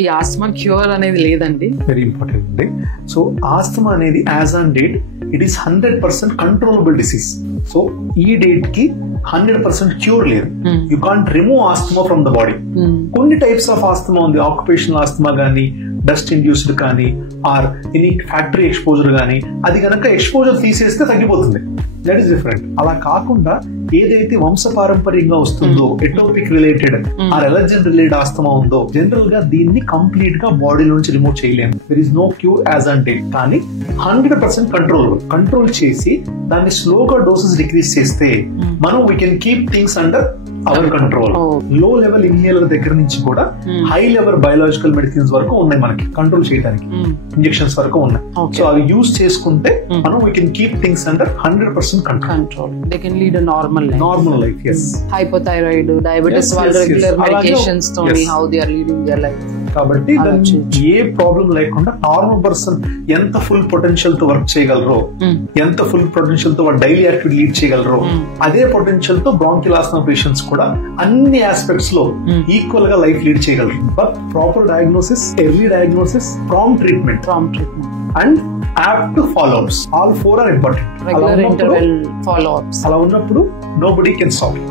ఈ asthma cure అనేది లేదండి. వెరీ ఇంపార్టెంట్ అండి. సో ఆస్తమా అనేది as on date it is 100% controllable disease. So ఈ డేట్ కి 100% క్యూర్ లేదు. You can't remove asthma from the body. కొన్ని టైప్స్ ఆఫ్ ఆస్తమా ఉంది, ఆక్యుపేషనల్ ఆస్తమా కానీ, డస్ట్ ఇండ్యూస్డ్ కానీ, ఆర్ ఎనీ ఫ్యాక్టరీ ఎక్స్పోజర్ కానీ, అది కనుక ఎక్స్పోజర్ తీసేస్తే తగ్గిపోతుంది. That is different. అలా కాకుండా ఏదైతే వంశపారంపర్యంగా వస్తుందో, atopic related are allergen related asthma ఉందో, జనరల్ గా దీన్ని కంప్లీట్ గా బాడీ నుంచి రిమూవ్ చేయలేము. There is no cure as on date. కానీ 100% కంట్రోల్ చేసి దాన్ని స్లోగా డోసెస్ డిక్రీజ్ చేస్తే మనం we can keep things under our control. లో లెవెల్ ఇన్హేలర్ దగ్గర నుంచి కూడా హై లెవెల్ బయోలాజికల్ మెడిసిన్స్ వరకు ఉన్నాయి మనకి కంట్రోల్ చేయడానికి, ఇంజెక్షన్స్ వరకు ఉన్నాయి. సో అవి యూజ్ చేసుకుంటే మనం we can keep things under 100% control. They can lead a normal life. Yes. Hypothyroid, diabetes, regular medications toni how they are leading their life. కాబట్టి ఏ ప్రాబ్లం లేకుండా నార్మల్ పర్సన్ ఎంత full potential తో work చేయగలరో, ఎంత full potential తో daily activity lead చేయగలరో, అదే potential తో బ్రాంకియల్ ఆస్తమా పేషెంట్స్ కూడా అన్ని ఆస్పెక్ట్స్ లో ఈక్వల్ గా లైఫ్ లీడ్ చేయగలరు. But proper diagnosis, early diagnosis, prompt treatment and apt follow-ups. All four are important. Regular interval follow-ups. అలా ఉన్నప్పుడు nobody can solve it.